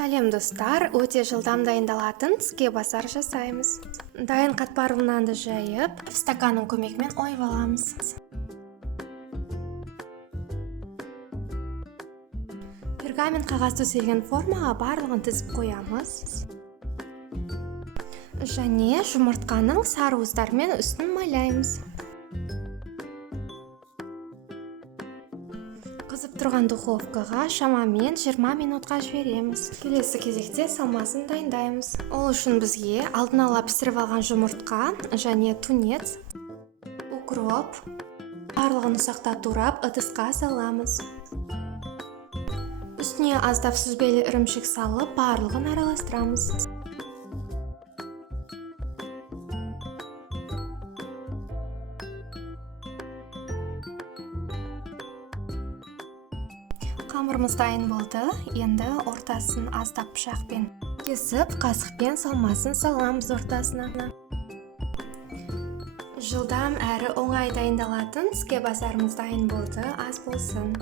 Сәлем достар, өте жылдам дайындалатын тіске басар жасаймыз. Дайын қатпарлы нанды жайып, стаканның көмегімен ойып аламыз. Пергамент қағаз төселген формаға барлығын тізіп қоямыз. Және жұмыртқаның сары уыздарымен үстін майлаймыз. Қызып тұрған духовкаға шамамен 20 минутқа жібереміз. Келесі кезекте салмасын дайындаймыз. Ол үшін бізге алдын ала пісіріп алған жұмыртқа және тунец, укроп, барлығын ұсақтап турап ыдысқа саламыз. Үстіне аздап сүзбелі ірімшік салып, барлығын араластырамыз. Қамырымыз дайын болды. Енді ортасын аздап пышақпен кесіп, қасықпен салмасын саламыз ортасына. Жылдам әрі оңай дайындалатын тіске басарымыз дайын болды. Аз болсын.